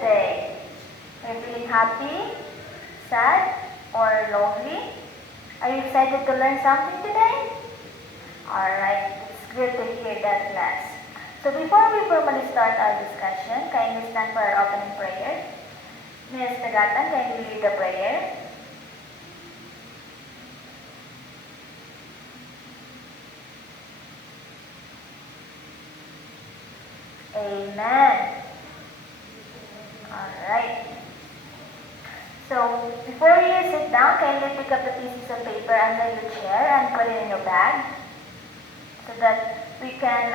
today? Are you feeling happy, sad, or lonely? Are you excited to learn something today? Alright, it's good to hear that, class. So before we formally start our discussion, kindly stand for our opening prayer. Ms. Tagatan, kindly lead the prayer. Amen. Alright. So, before you sit down, kindly pick up the pieces of paper under your chair and put it in your bag so that we can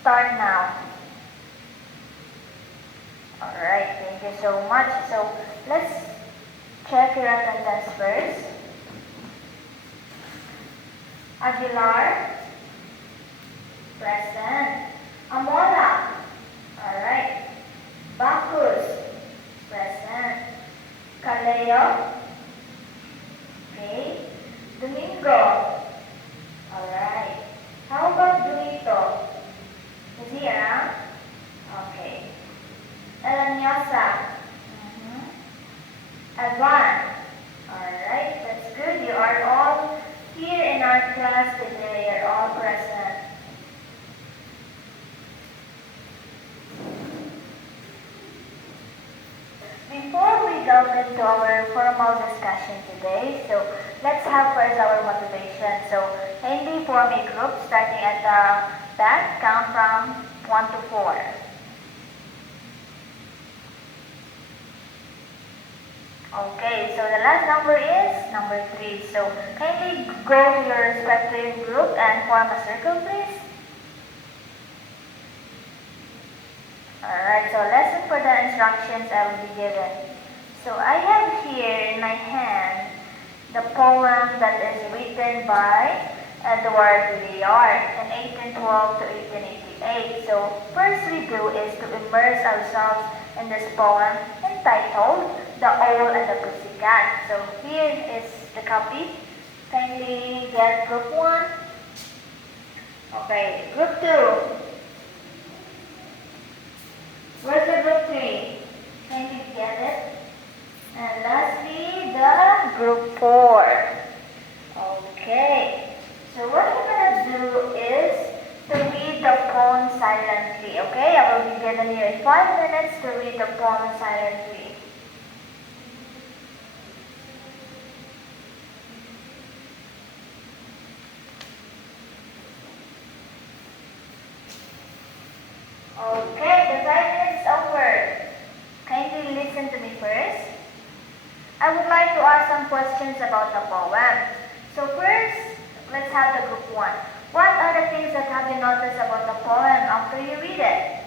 start now. Alright, thank you so much. So, let's check your attendance first. Aguilar, present. Amora, alright. Bacchus, present. Caleo, okay. Domingo, alright. How about Dunito? Is he around? Okay. Elanyosa, Advan, alright, that's good. You are all here in our class today. You're all present. Before we delve into our formal discussion today, so let's have first our motivation. So, kindly form a group starting at the back, count from 1 to 4. Okay, so the last number is number 3. So, kindly go to your respective group and form a circle, please. Alright, so lesson for the instructions I will be given. So I have here in my hand the poem that is written by Edward Lear in 1812 to 1888. So first we do is to immerse ourselves in this poem entitled The Owl and the Pussycat. So here is the copy. Kindly get group 1. Okay, group 2. Where's the group 3? Can you get it? And lastly, the group 4. Okay. So what we're going to do is to read the poem silently. Okay? I will be given you 5 minutes to read the poem silently. Okay, the 5 minutes is over. Kindly listen to me first. I would like to ask some questions about the poem. So first, let's have the group 1. What are the things that have you noticed about the poem after you read it?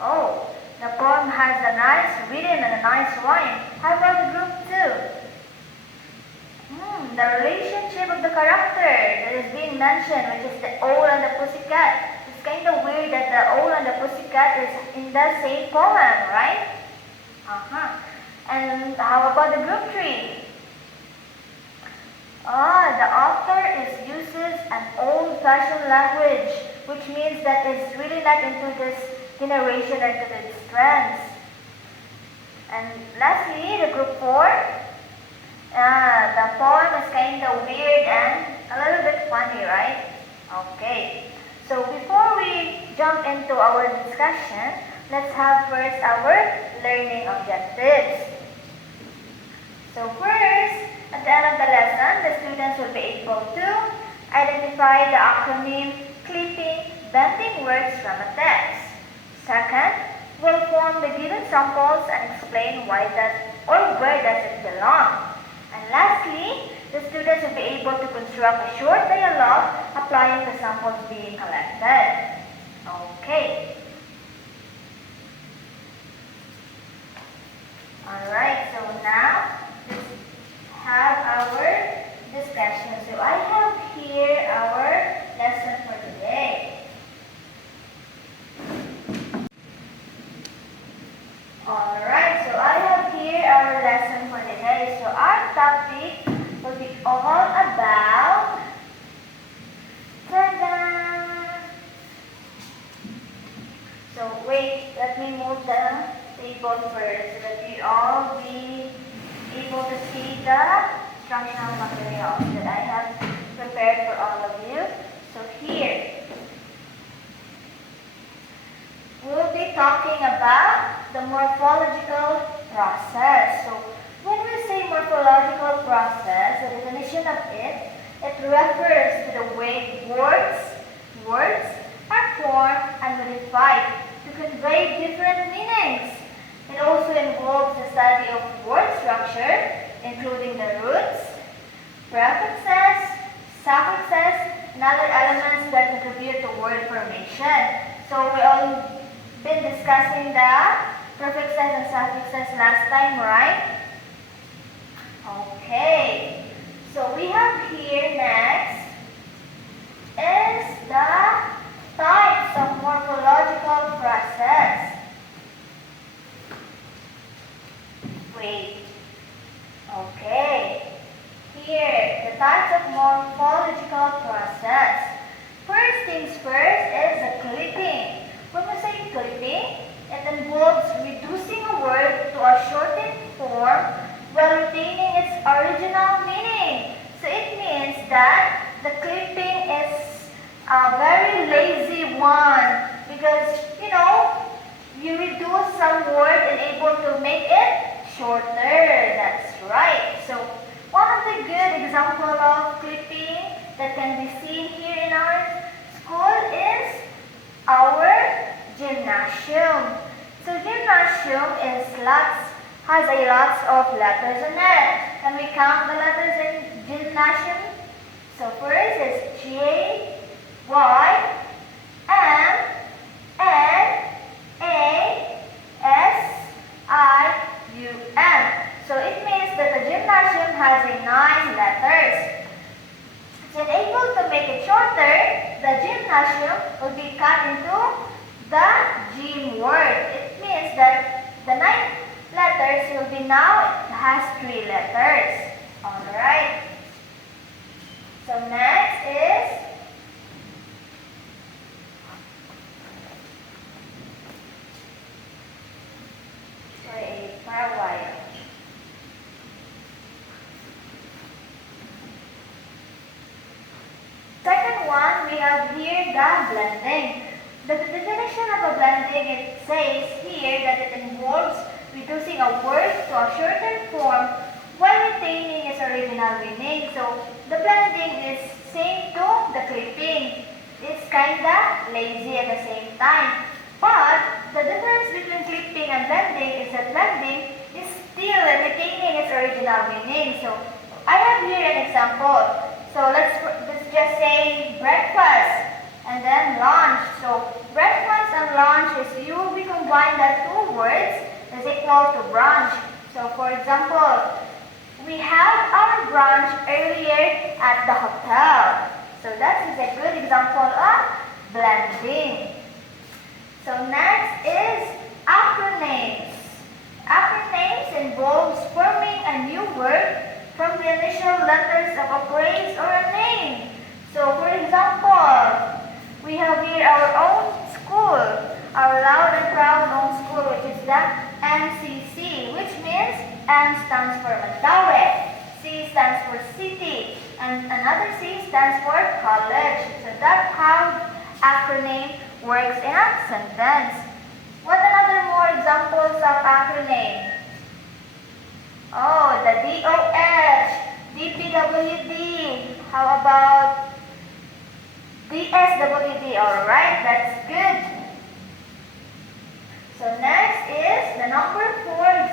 Oh, the poem has a nice rhythm and a nice rhyme. How about the group 2? The relationship of the character that is being mentioned, which is the owl and the pussycat. It's kind of weird that the owl and the pussycat is in the same poem, right? And how about the group 3? The author uses an old-fashioned language, which means that it's really not into this generation or into this trends. And lastly, the group 4. The poem is kind of weird and a little bit funny, right? Okay. So before we jump into our discussion, let's have first our learning objectives. So first, at the end of the lesson, the students will be able to identify the acronym, clipping, bending words from a text. Second, we'll form the given samples and explain why that or where does it belong. And lastly, the students will be able to construct a short dialogue applying the samples being collected. Okay. Alright, so now let's have our discussion. So I have here our lesson for today. Alright, so I have here our lesson for today. So our topic will be all about ta-da! So wait, let me move the table first so that you all be able to see the instructional materials that I have prepared for all of you. So here, we'll be talking about the morphological process. So when we say morphological process, the definition of it refers to the way words are formed and modified to convey different meanings. It also involves the study of word structure, including the roots, prefixes, suffixes, and other elements that contribute to word formation. So we all been discussing the prefixes and suffixes last time, right? Okay. So we have here next is the types of morphological process. Wait. Okay. Here, the types of morphological process. First things first is the clipping. When we say clipping, it involves reducing a word to a shortened form while retaining its original meaning. So it means that the clipping is a very lazy one because, you reduce some word and able to make it shorter. That's right. So one of the good example of clipping that can be seen here in our school is our gymnasium. So gymnasium has a lots of letters in it. Can we count the letters in gymnasium? So first is J, Y, M, N, A, S, I, U, M. So it means that the gymnasium has 9 letters. To enable to make it shorter, the gymnasium will be cut into the gym word. It means that the 9 letters will be now, it has 3 letters. Alright. So next is paraguayo. Second one, we have here the blending. The definition of a blending, it says here that it involves reducing a word to a shortened form while retaining its original meaning. So the blending is same to the clipping. It's kinda lazy at the same time. But the difference between clipping and blending is that blending is still retaining its original meaning. So I have here an example. So let's just say breakfast and then lunch. So breakfast and lunch is you will be combined that 2 words is equal to brunch. So for example, we have our brunch earlier at the hotel. So that is a good example of blending. So next is acronyms. Acronyms involves forming a new word from the initial letters of a phrase or a name. So for example, we have here our own school, our loud and proud own school, which is the MCC, which means M stands for Mandaue, C stands for city, and another C stands for college. So that's how acronym works in a sentence. What another more examples of acronym? Oh, the DOH, DPWD. How about DSWD? Alright, that's good. So next is the number 4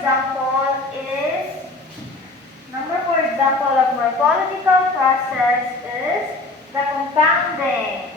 example of morphological process is the compounding.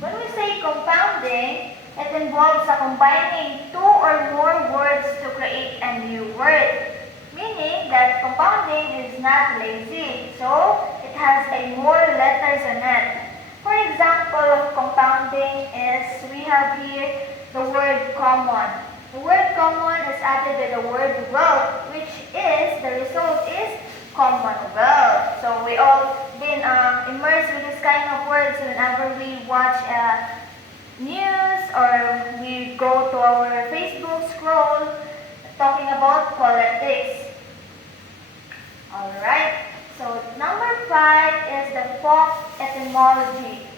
When we say compounding, it involves combining 2 or more words to create a new word. Meaning that compounding is not lazy, so it has a more letters in it. For example of compounding is we have here the word common. The word common is added with the word wealth, which is, the result is commonwealth. So we all been immersed with this kind of words whenever we watch go to our Facebook scroll talking about politics. Alright, so number 5 is the folk etymology.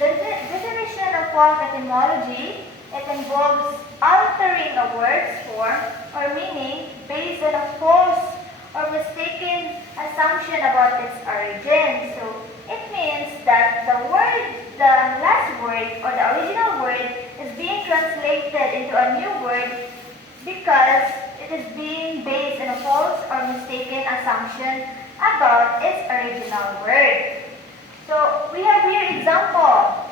The definition of folk etymology, it involves altering a word's form or meaning based on a false or mistaken assumption about its origin. So it means that the last word or the original word is being translated into a new word because it is being based on a false or mistaken assumption about its original word. So we have here example.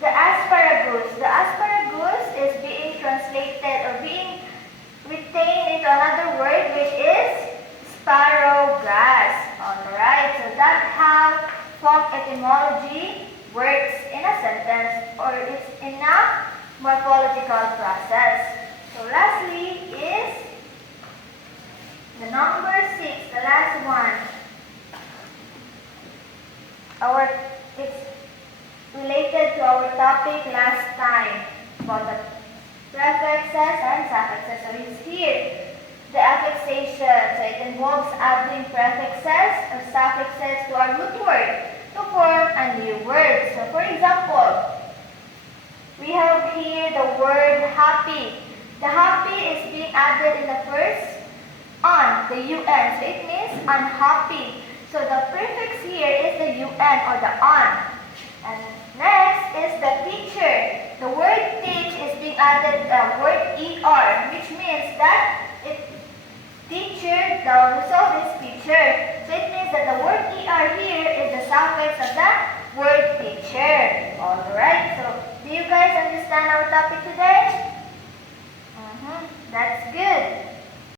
The asparagus. The asparagus is being translated or being retained into another word which is sparrow grass. Alright, so that's how folk etymology works in a sentence or it's in a morphological process. So lastly is the number 6, the last one. It's related to our topic last time about the prefixes and suffixes. So it's here. The affixation. So it involves adding prefixes or suffixes to our root word to form a new word. So for example, we have here the word happy. The happy is being added in the first on, the un. So it means unhappy. So the prefix here is the un or the on. And next is the teacher. The word teach is being added the word er, which means that teacher, the result is teacher. So it means that the word er here is the suffix of the word teacher. Alright, so do you guys understand our topic today? That's good.